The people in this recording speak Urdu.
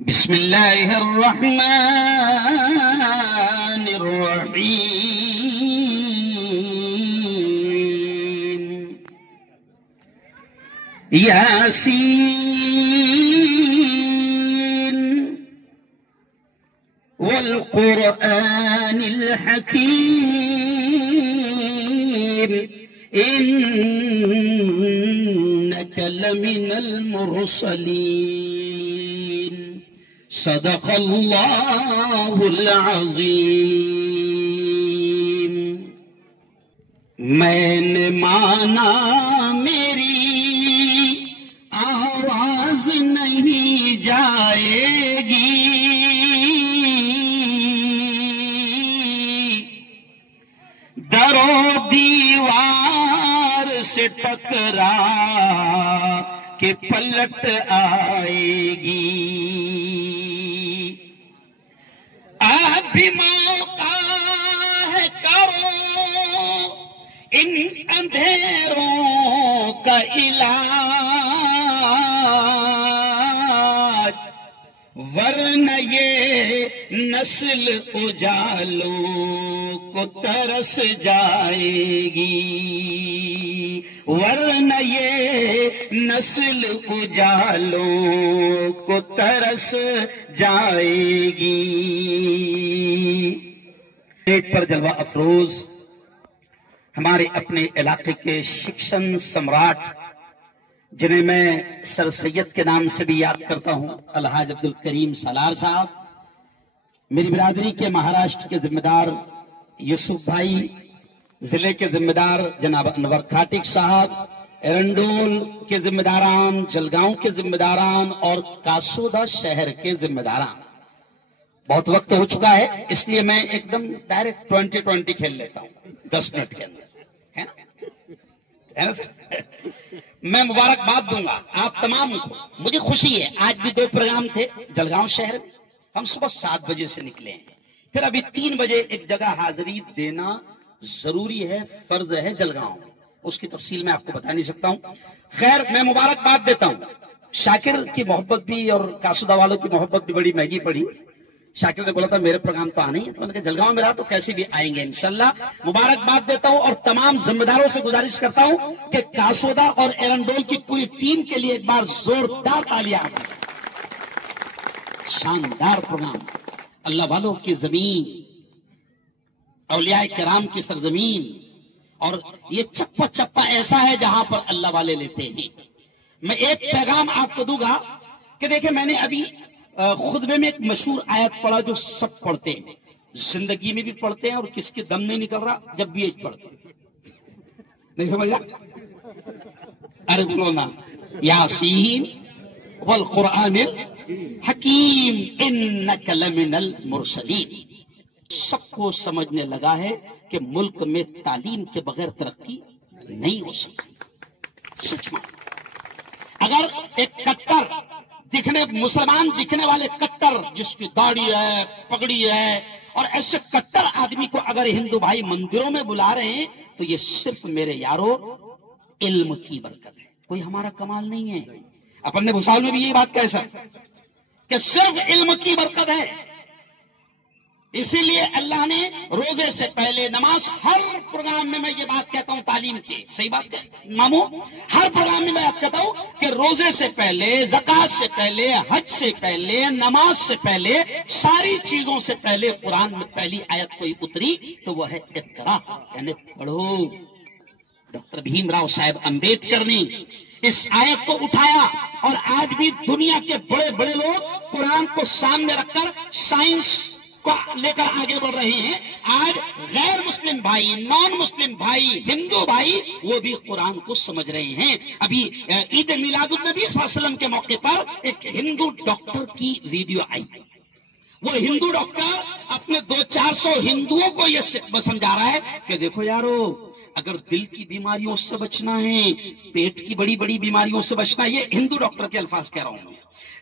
بسم الله الرحمن الرحيم ياسين والقرآن الحكيم إنك لمن المرسلين صدق الله العظيم. میں نے مانا میری آواز نہیں جائے گی، در و دیوار سے ٹکرا کہ پلٹ آئے گی. اب بھی موقع ہے، کرو ان اندھیروں کا علاج، ورنہ یہ نسل اجالوں کو ترس جائے گی، ورنہ یہ نسل اجالوں کو ترس جائے گی. ایک پر جلوہ افروز ہمارے اپنے علاقے کے شکشن سمراٹ، جنہیں میں سر سید کے نام سے بھی یاد کرتا ہوں، الحاج عبدالکریم سالار صاحب، میری برادری کے مہاراشٹر کے ذمہ دار یوسف بھائی، ضلع کے ذمہ دار جناب انور کھاٹک صاحب، ایرنڈول کے ذمہ داران، جلگاؤں کے ذمہ داران اور کاسودہ شہر کے ذمہ داران. بہت وقت ہو چکا ہے، اس لیے میں ایک دم ڈائریکٹ 20-20 کھیل لیتا ہوں 10 منٹ کے اندر، ہے نا سر؟ میں مبارکباد دوں گا آپ تمام کو. مجھے خوشی ہے، آج بھی 2 پروگرام تھے جلگاؤں شہر. ہم صبح 7 بجے سے نکلے ہیں، پھر ابھی 3 بجے ایک جگہ حاضری دینا ضروری ہے، فرض ہے جلگاؤں میں. اس کی تفصیل میں آپ کو بتا نہیں سکتا ہوں. خیر، میں مبارکباد دیتا ہوں. شاکر کی محبت بھی اور کاسودہ والوں کی محبت بھی بڑی مہنگی پڑی. شاکر نے بولا تھا میرے پروگرام تو آنے ہی، تو میں نے کہا جلگاؤں میں رہا تو کیسے بھی آئیں گے انشاءاللہ. مبارکباد دیتا ہوں اور تمام ذمہ داروں سے گزارش کرتا ہوں کہ کاسودہ اور ایرنڈول کی پوری ٹیم کے لیے ایک بار زوردار تالیاں. شاندار پروگرام، اللہ والوں کی زمین، اولیاء کرام کی سرزمین، اور یہ چپا چپا ایسا ہے جہاں پر اللہ والے لیتے ہیں. میں ایک پیغام آپ کو دوں گا کہ دیکھیں، میں نے ابھی خطبے میں ایک مشہور آیت پڑھا جو سب پڑھتے ہیں، زندگی میں بھی پڑھتے ہیں، اور کس کے دم نہیں نکل رہا جب بھی ایک پڑھتے ہیں. نہیں سمجھ رہا؟ ارے بولو نا، یاسین والقرآن الحکیم انک لمن المرسلین. سب کو سمجھنے لگا ہے کہ ملک میں تعلیم کے بغیر ترقی نہیں ہو سکتی. سچ میں اگر ایک کٹر مسلمان دکھنے والے کٹر، جس کی داڑھی ہے، پگڑی ہے، اور ایسے کٹر آدمی کو اگر ہندو بھائی مندروں میں بلا رہے ہیں تو یہ صرف میرے یارو علم کی برکت ہے، کوئی ہمارا کمال نہیں ہے. اپن نے بھوسال میں بھی یہ بات کیسا کہ صرف علم کی برکت ہے. اسی لیے اللہ نے روزے سے پہلے نماز، ہر پروگرام میں میں یہ بات کہتا ہوں تعلیم کی، صحیح بات ہے ماموں، ہر پروگرام میں بات کہتا ہوں کہ روزے سے پہلے، زکوٰۃ سے پہلے، حج سے پہلے، نماز سے پہلے، ساری چیزوں سے پہلے قرآن میں پہلی آیت کوئی اتری تو وہ ہے اقرا، یعنی پڑھو. ڈاکٹر بھیم راؤ صاحب امبیڈکر نے اس آیت کو اٹھایا، اور آج بھی دنیا کے بڑے بڑے لوگ قرآن کو سامنے رکھ کر سائنس کو لے کر آگے بڑھ رہے ہیں. آج غیر مسلم بھائی، نان مسلم بھائی، ہندو بھائی، وہ بھی قرآن کو سمجھ رہے ہیں. ابھی عید میلاد النبی صلی اللہ علیہ وسلم کے موقع پر ایک ہندو ڈاکٹر کی ویڈیو آئی. وہ ہندو ڈاکٹر اپنے 200-400 ہندوؤں کو یہ سمجھا رہا ہے کہ دیکھو یارو، اگر دل کی بیماریوں سے بچنا ہے، پیٹ کی بڑی بڑی بیماریوں سے بچنا ہے، یہ ہندو ڈاکٹر کے الفاظ کہہ رہا ہوں.